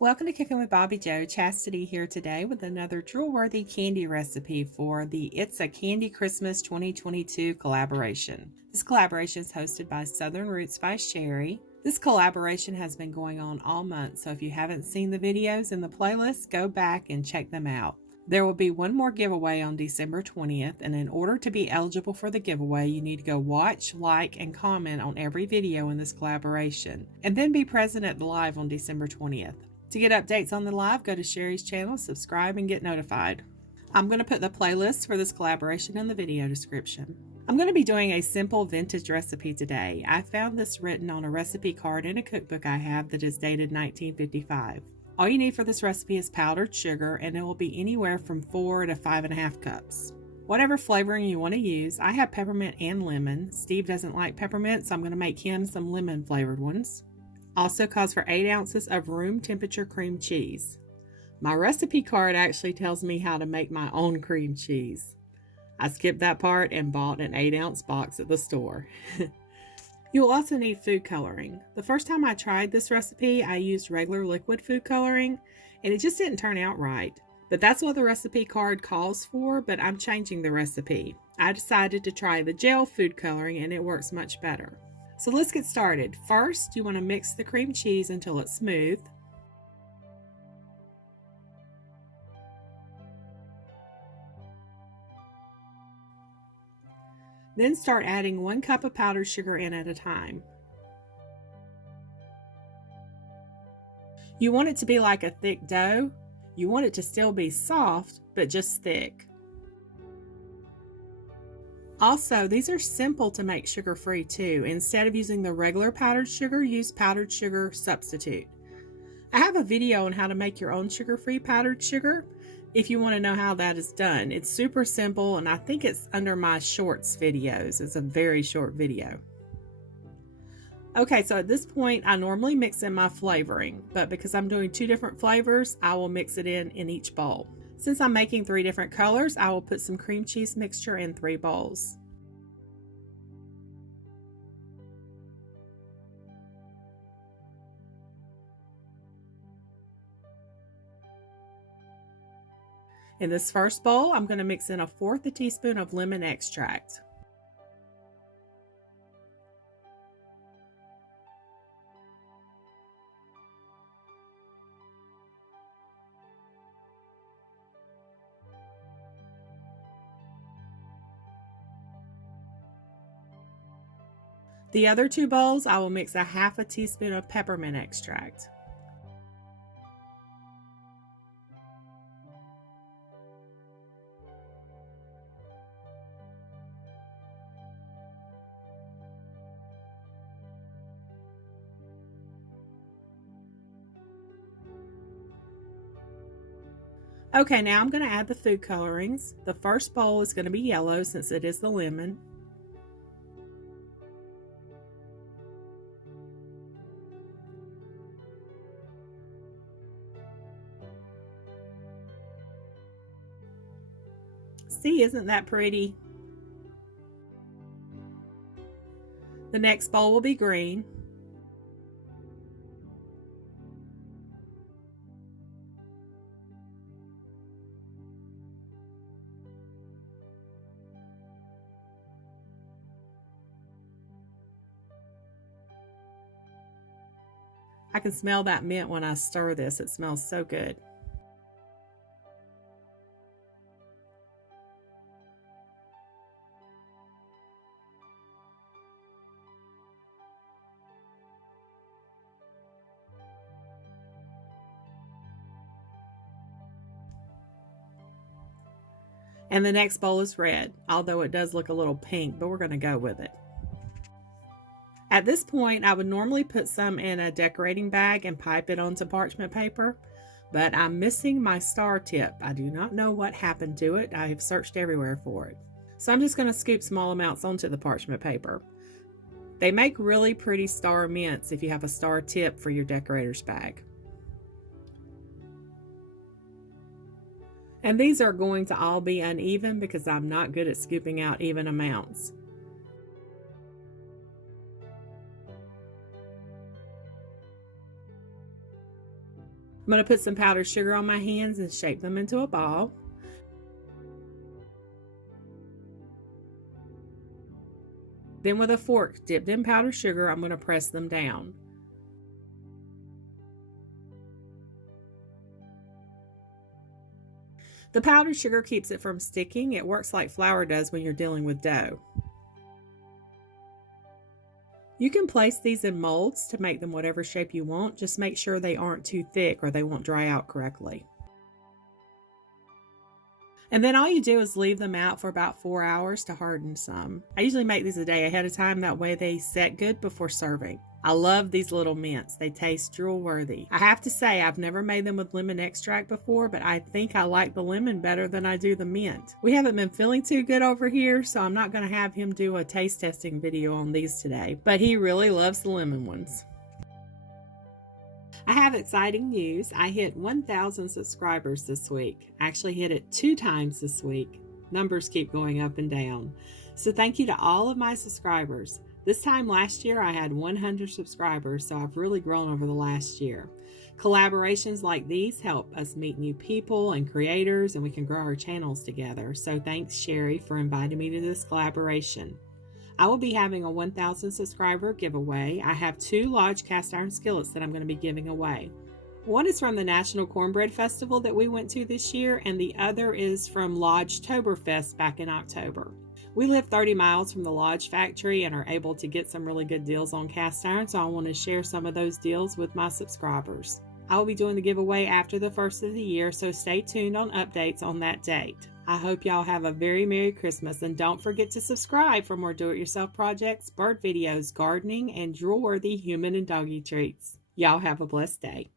Welcome to Cooking with Bobbi Jo. Chastity here today with another drool-worthy candy recipe for the It's a Candy Christmas 2022 collaboration. This collaboration is hosted by Southern Roots by Sherry. This collaboration has been going on all month, so if you haven't seen the videos in the playlist, go back and check them out. There will be one more giveaway on December 20th, and in order to be eligible for the giveaway, you need to go watch, like, and comment on every video in this collaboration, and then be present at the live on December 20th. To get updates on the live, go to Sherry's channel, subscribe, and get notified. I'm going to put the playlist for this collaboration in the video description. I'm going to be doing a simple vintage recipe today. I found this written on a recipe card in a cookbook I have that is dated 1955. All you need for this recipe is powdered sugar, and it will be anywhere from 4 to 5.5 cups. Whatever flavoring you want to use, I have peppermint and lemon. Steve doesn't like peppermint, so I'm going to make him some lemon flavored ones. Also calls for 8 ounces of room temperature cream cheese. My recipe card actually tells me how to make my own cream cheese. I skipped that part and bought an 8-ounce box at the store. You'll also need food coloring. The first time I tried this recipe, I used regular liquid food coloring, and it just didn't turn out right. But that's what the recipe card calls for, but I'm changing the recipe. I decided to try the gel food coloring, and it works much better. So let's get started. First, you want to mix the cream cheese until it's smooth. Then start adding 1 cup of powdered sugar in at a time. You want it to be like a thick dough. You want it to still be soft, but just thick. Also, these are simple to make sugar-free too. Instead of using the regular powdered sugar, use powdered sugar substitute. I have a video on how to make your own sugar-free powdered sugar if you want to know how that is done. It's super simple, and I think it's under my shorts videos. It's a very short video. Okay, so at this point, I normally mix in my flavoring, but because I'm doing 2 different flavors, I will mix it in each bowl. Since I'm making 3 different colors, I will put some cream cheese mixture in 3 bowls. In this first bowl, I'm going to mix in 1/4 teaspoon of lemon extract. The other 2 bowls, I will mix 1/2 teaspoon of peppermint extract. Okay, now I'm going to add the food colorings. The first bowl is going to be yellow since it is the lemon. See, isn't that pretty? The next bowl will be green. I can smell that mint when I stir this. It smells so good. And the next bowl is red, although it does look a little pink, but we're going to go with it. At this point, I would normally put some in a decorating bag and pipe it onto parchment paper, but I'm missing my star tip. I do not know what happened to it. I have searched everywhere for it. So I'm just going to scoop small amounts onto the parchment paper. They make really pretty star mints if you have a star tip for your decorator's bag. And these are going to all be uneven because I'm not good at scooping out even amounts. I'm going to put some powdered sugar on my hands and shape them into a ball. Then with a fork dipped in powdered sugar, I'm going to press them down. The powdered sugar keeps it from sticking. It works like flour does when you're dealing with dough. You can place these in molds to make them whatever shape you want. Just make sure they aren't too thick or they won't dry out correctly. And then all you do is leave them out for about 4 hours to harden some. I usually make these a day ahead of time, that way they set good before serving. I love these little mints. They taste drool worthy. I have to say I've never made them with lemon extract before, but I think I like the lemon better than I do the mint. We haven't been feeling too good over here, so I'm not going to have him do a taste testing video on these today, but he really loves the lemon ones. I have exciting news. I hit 1,000 subscribers this week. I actually hit it 2 times this week. Numbers keep going up and down. So thank you to all of my subscribers. This time last year I had 100 subscribers, so I've really grown over the last year. Collaborations like these help us meet new people and creators, and we can grow our channels together. So thanks, Sherry, for inviting me to this collaboration. I will be having a 1,000 subscriber giveaway. I have 2 Lodge cast iron skillets that I'm going to be giving away. One is from the National Cornbread Festival that we went to this year, and the other is from Lodge Toberfest back in October. We live 30 miles from the Lodge factory and are able to get some really good deals on cast iron, so I want to share some of those deals with my subscribers. I will be doing the giveaway after the first of the year, so stay tuned on updates on that date. I hope y'all have a very Merry Christmas, and don't forget to subscribe for more do-it-yourself projects, bird videos, gardening, and drool-worthy human and doggy treats. Y'all have a blessed day.